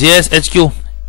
JSHQ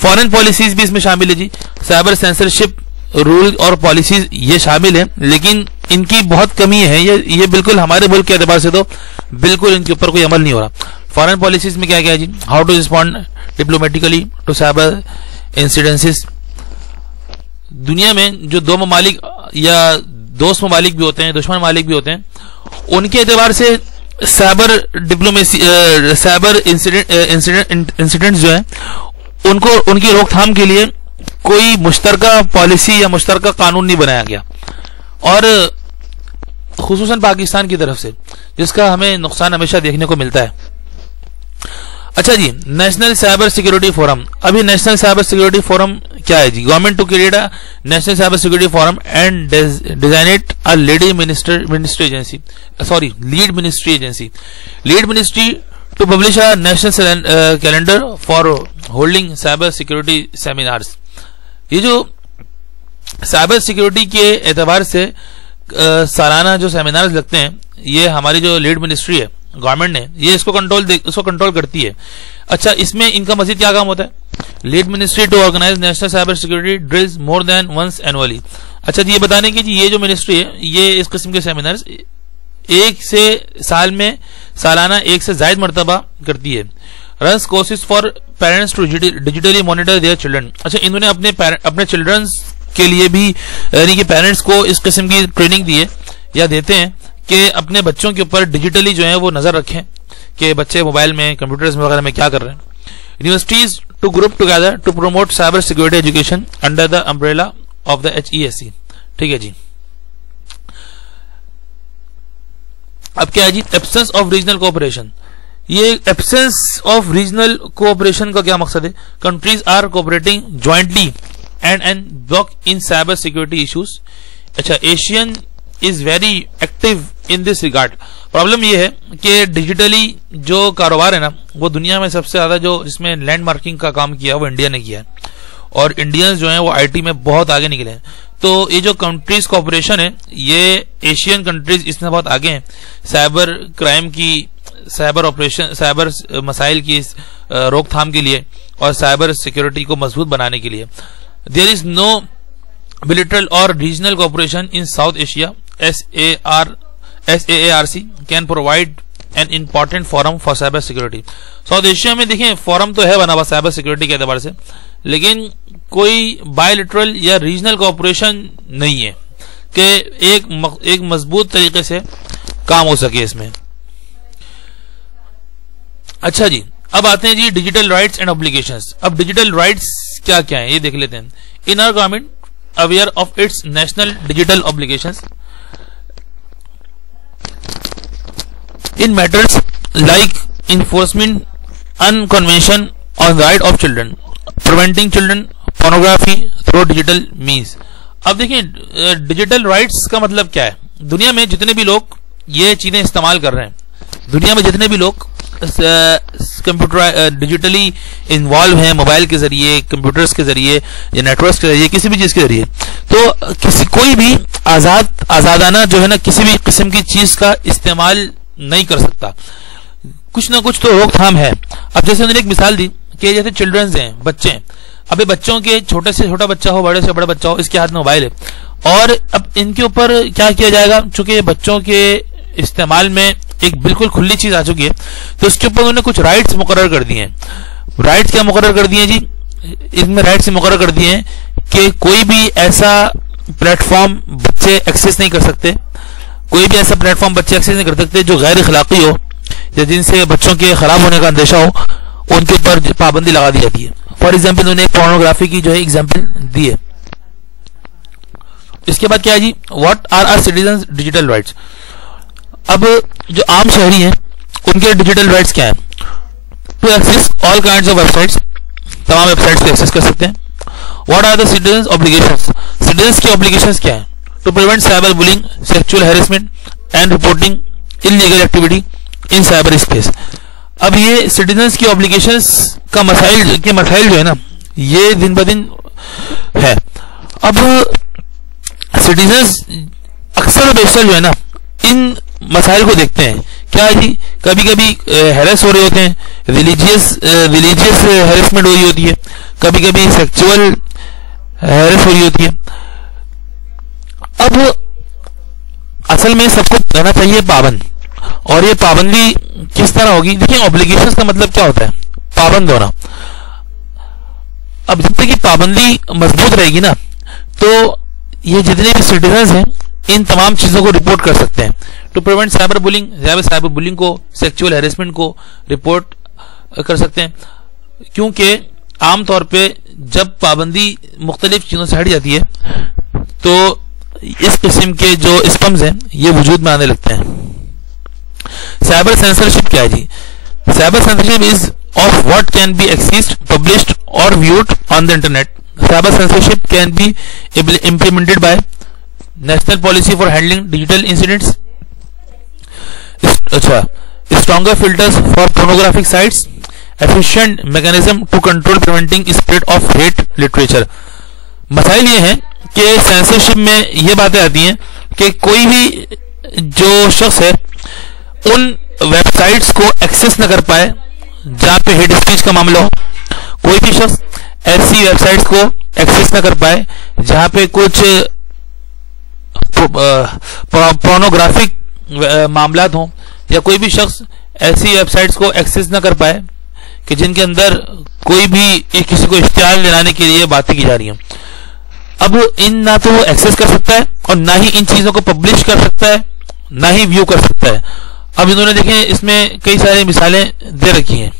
foreign policies بھی اس میں شامل ہے جی. سائبر سینسرشپ رول اور پالیسیز یہ شامل ہیں, لیکن ان کی بہت کمی ہے. یہ بالکل ہمارے ملک کے اعتبار سے تو بالکل ان کے اوپر کوئی عمل نہیں ہو رہا. فارن پالیسیز میں کیا کیا ہے جی؟ How to respond diplomatically to cyber incidents. دنیا میں جو دو ممالک یا دوست ممالک بھی ہوتے ہیں, دشمن ممالک بھی ہوتے ہیں, ان کے اعتبار سے سائبر ڈپلومیسی سائبر انسیڈنٹس جو ہیں ان کی روک تھام کے لیے کوئی مشترکہ پالیسی یا مشترکہ قانون نہیں بنایا گیا, اور خصوصاً پاکستان کی طرف سے, جس کا ہمیں نقصان ہمیشہ دیکھنے کو ملتا ہے. اچھا جی, نیشنل سائبر سیکورٹی فورم. ابھی نیشنل سائبر سیکورٹی فورم کیا ہے جی؟ Government to create a national cyber security forum and designate a lead ministry agency to publish a national calendar for holding cyber security seminars. یہ جو cyber security کے اعتبار سے سالانہ جو سیمینارز لگتے ہیں, یہ ہماری جو لیڈ منسٹری ہے گورنمنٹ نے, یہ اس کو کنٹرول کرتی ہے. اچھا, اس میں ان کا مزید کیا کام ہوتا ہے؟ Lead ministry to organize national cyber security drills more than once annually. اچھا جی, یہ بتانے کی جی یہ جو منسٹری ہے یہ اس قسم کے سیمینارز ایک سے سال میں سالانہ ایک سے زائد مرتبہ کرتی ہے. Runs courses for parents to digitally monitor their children. اچھا, انہوں نے اپنے چلڈرنس کے لیے بھی یعنی کہ پیرنٹس کو اس قسم کی ٹریننگ دی ہے یا دیتے ہیں کہ اپنے بچوں کے اوپر ڈیجیٹلی جو ہے وہ نظر رکھیں کہ بچے موبائل میں کمپیوٹرز وغیرہ میں کیا کر رہے ہیں. Universities to group together to promote cyber security education under the umbrella of the HESC. ٹھیک ہے جی. اب کیا ہے جی؟ Absence of regional cooperation. یہ ایبسنس آف ریجنل کوآپریشن کا کیا مقصد ہے؟ Countries are cooperating jointly and block in cyber security issues. اچھا, Asian is very active in this regard. Problem یہ ہے کہ ڈیجیٹلی جو کاروبار ہے نا, وہ دنیا میں سب سے زیادہ جس میں لینڈ مارکنگ کا کام کیا وہ انڈیا نے کیا ہے, اور انڈینز جو ہیں وہ IT میں بہت آگے نکلے ہیں. تو یہ جو کنٹریز کوآپریشن ہے, یہ ایشین کنٹریز اس میں بہت آگے ہیں سائبر کرائم کی, سائبر آپریشن, سائبر مسائل کی روک تھام کے لیے اور سائبر سیکورٹی کو مضبوط بنانے کے لیے. دیر از نو bilateral or regional cooperation in South Asia. SAARC can provide an important forum for cyber security. South Asia میں دیکھیں فورم تو ہے بنا ہوا سائبر سیکورٹی کے اعتبار سے, لیکن کوئی بائیلیٹرل یا ریجنل کوآپریشن نہیں ہے کہ ایک مضبوط طریقے سے کام ہو سکے اس میں. اچھا جی, اب آتے ہیں جی ڈیجیٹل رائٹس اینڈ obbligations. اب ڈیجیٹل رائٹس کیا کیا ہیں یہ دیکھ لیتے ہیں. ان our government aware of its national digital obligations in matters like enforcement and convention on the right of children, preventing children pornography through digital means. اب دیکھیں ڈیجیٹل رائٹس کا مطلب کیا ہے. دنیا میں جتنے بھی لوگ یہ چیزیں استعمال کر رہے ہیں, دنیا میں جتنے بھی لوگ کمپیوٹر ڈیجیٹلی انوالو ہیں, موبائل کے ذریعے, کمپیوٹرز کے ذریعے یا نیٹورکس کے ذریعے, کسی بھی چیز کے ذریعے, تو کوئی بھی آزادانہ جو ہے نا کسی بھی قسم کی چیز کا استعمال نہیں کر سکتا. کچھ نہ کچھ تو روک تھام ہے. اب جیسے انہوں نے ایک مثال دی کہ جیسے چلڈرنز ہیں, بچے ہیں, ابھی بچوں کے چھوٹے سے چھوٹا بچہ ہو, بڑے سے بڑا بچہ ہو, اس کے ہاتھ میں موبائل ہے, اور اب ان کے اوپر کیا کیا جائے گا, چونکہ بچوں کے استعمال میں ایک بالکل کھلی چیز آ چکی ہے, تو اس کے اوپر انہوں نے کچھ رائٹس مقرر کر دیے ہیں. رائٹس کیا مقرر کر دیے جی؟ اس میں رائٹس مقرر کر دیے ہیں کہ کوئی بھی ایسا پلیٹ فارم بچے ایکسس نہیں کر سکتے, کوئی بھی ایسا پلیٹ فارم بچے ایکسس نہیں کر سکتے جو غیر اخلاقی ہو یا جن سے بچوں کے خراب ہونے کا اندیشہ ہو, ان کے اوپر پابندی لگا دی جاتی ہے. فار ایگزامپل انہوں نے پورنوگرافی کی جو ہے ایگزامپل دی ہے. اس کے بعد کیا ہے جی؟ What are are citizens digital rights. اب جو عام شہری ہیں ان کے ڈیجیٹل رائٹس کیا ہیں؟ To access all kinds of web sites, تمام ویب سائٹس کو ایکسس کر سکتے ہیں. What are the citizens obligations, citizens کی اوبلیگیشنز کیا ہیں؟ To prevent cyber bullying, sexual harassment and reporting illegal activity in cyber space. اب یہ سٹیزنز کی اوبلیگیشنز کا مسائل جو ہے نا یہ دن بدن ہے. اب سٹیزنز اکثر و بیشتر جو ہے نا ان مسائل کو دیکھتے ہیں. کیا جی؟ کبھی کبھی ہیرس ہو رہے ہوتے ہیں, ریلیجیس ہیرسمنٹ ہو رہی ہوتی ہے, کبھی کبھی سیکچول ہیرس ہو رہی ہوتی ہے. اب اصل میں سب کو رہنا چاہیے پابند, اور یہ پابندی کس طرح ہوگی؟ دیکھیں اوبلیگیشنز کا مطلب کیا ہوتا ہے؟ پابند ہونا. اب جب تک کہ پابندی مضبوط رہے گی نا تو یہ جتنے بھی سٹیزنز ہیں ان تمام چیزوں کو رپورٹ کر سکتے ہیں. ٹو پریونٹ سائبر بولنگ کو, سیکچول ہیرسمنٹ کو رپورٹ کر سکتے ہیں, کیونکہ عام طور پہ جب پابندی مختلف چیزوں سے ہٹ جاتی ہے تو اس قسم کے جو اسپمز ہیں یہ وجود میں آنے لگتے ہیں. سائبر سینسرشپ کیا ہے جی؟ Cyber censorship is of what can be accessed, published اور viewed on the internet. Cyber censorship can be implemented by National Policy for Handling Digital Incidents. اچھا, stronger filters for pornographic sites, efficient mechanism to control preventing spread of hate literature. مسائل یہ ہیں کہ censorship میں یہ باتیں آتی ہیں کہ کوئی بھی جو شخص ہے ان ویب سائٹس کو ایکسس نہ کر پائے جہاں پہ ہیٹ اسپیچ کا معاملہ ہو. کوئی بھی شخص ایسی ویب سائٹس کو ایکسس نہ کر پائے جہاں پہ کچھ پورنوگرافک معاملات ہوں, یا کوئی بھی شخص ایسی ویب سائٹس کو ایکسس نہ کر پائے کہ جن کے اندر کوئی بھی کسی کو اشتعال دلانے کے لیے باتیں کی جا رہی ہیں. اب ان نہ تو وہ ایکسس کر سکتا ہے اور نہ ہی ان چیزوں کو پبلش کر سکتا ہے, نہ ہی ویو کر سکتا ہے. اب انہوں نے دیکھیں اس میں کئی ساری مثالیں دے رکھی ہیں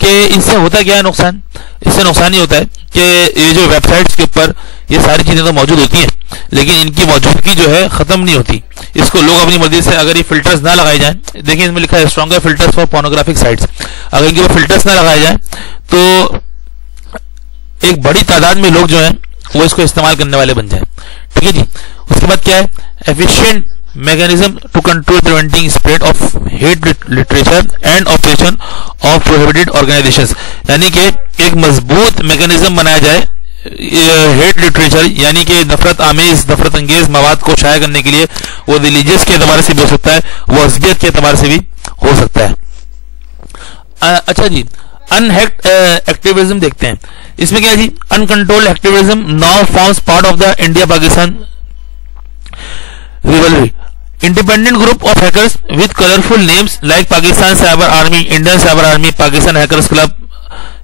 کہ اس سے ہوتا کیا ہے نقصان. اس سے نقصان یہ ہوتا ہے کہ یہ جو ویب سائٹس کے اوپر یہ ساری چیزیں تو موجود ہوتی ہیں لیکن ان کی موجودگی جو ہے ختم نہیں ہوتی. اس کو لوگ اپنی مرضی سے اگر یہ فلٹرز نہ لگائے جائیں, دیکھیں اس میں لکھا ہے stronger filters for pornographic sites, اگر ان کے وہ فلٹرز نہ لگائے جائیں تو ایک بڑی تعداد میں لوگ جو ہیں وہ اس کو استعمال کرنے والے بن جائیں. ٹھیک ہے جی. اس کے بعد کیا ہے؟ Efficient mechanism to control preventing spread of hate literature and operation of prohibited organizations, یعنی کہ ایک مضبوط میکینزم بنایا جائے ہیٹ لٹریچر یعنی کہ نفرت انگیز مواد کو شائع کرنے کے لیے. وہ ریلیجیس کے اعتبار سے بھی ہو سکتا ہے, وہ عصبیت کے اعتبار سے بھی ہو سکتا ہے. اچھا جی, ان ہیکڈ ایکٹیویزم دیکھتے ہیں. اس میں کیا ہے جی؟ Uncontrolled activism now forms part of the India Pakistan rivalry. Independent group of hackers with colorful names like Pakistan Cyber Army, Indian Cyber Army, Pakistan Hackers Club,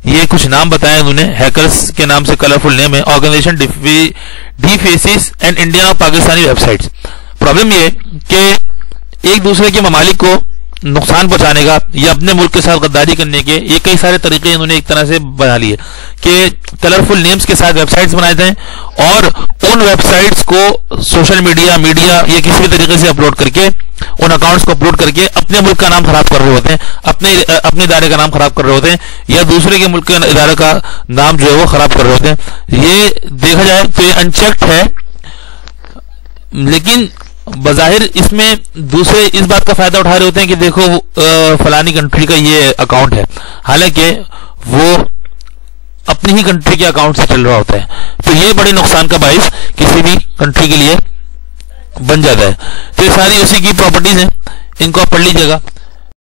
یہ کچھ نام بتائے انہوں نے, ہیکرز کے نام سے کلرفل نیم ہے. آرگنائزیشن ڈیفیسز اینڈ انڈین اور پاکستانی ویب سائٹس. پرابلم یہ کہ ایک دوسرے کے ممالک کو نقصان پہنچانے کا یا اپنے ملک کے ساتھ غداری کرنے کے یہ کئی سارے طریقے انہوں نے ایک طرح سے بنا لیے کہ کلرفل نیمز کے ساتھ ویب سائٹس بنائے تھے اور ان ویب سائٹس کو سوشل میڈیا یا کسی بھی طریقے سے اپلوڈ کر کے ان اکاؤنٹس کو اپلوڈ کر کے اپنے ملک کا نام خراب کر رہے ہوتے ہیں, اپنے ادارے کا نام خراب کر رہے ہوتے ہیں, یا دوسرے کے ملک کے ادارے کا نام جو ہے وہ خراب کر رہے ہوتے ہیں. یہ دیکھا جائے تو یہ انچیکڈ ہے, لیکن بظاہر اس میں دوسرے اس بات کا فائدہ اٹھا رہے ہوتے ہیں کہ دیکھو فلانی کنٹری کا یہ اکاؤنٹ ہے, حالانکہ وہ اپنی ہی کنٹری کے اکاؤنٹ سے چل رہا ہوتا ہے. تو یہ بڑے نقصان کا باعث کسی بھی کنٹری کے لیے بن جاتا ہے. تو یہ ساری اسی کی پراپرٹیز ہیں, ان کو آپ پڑھ لیجیے گا.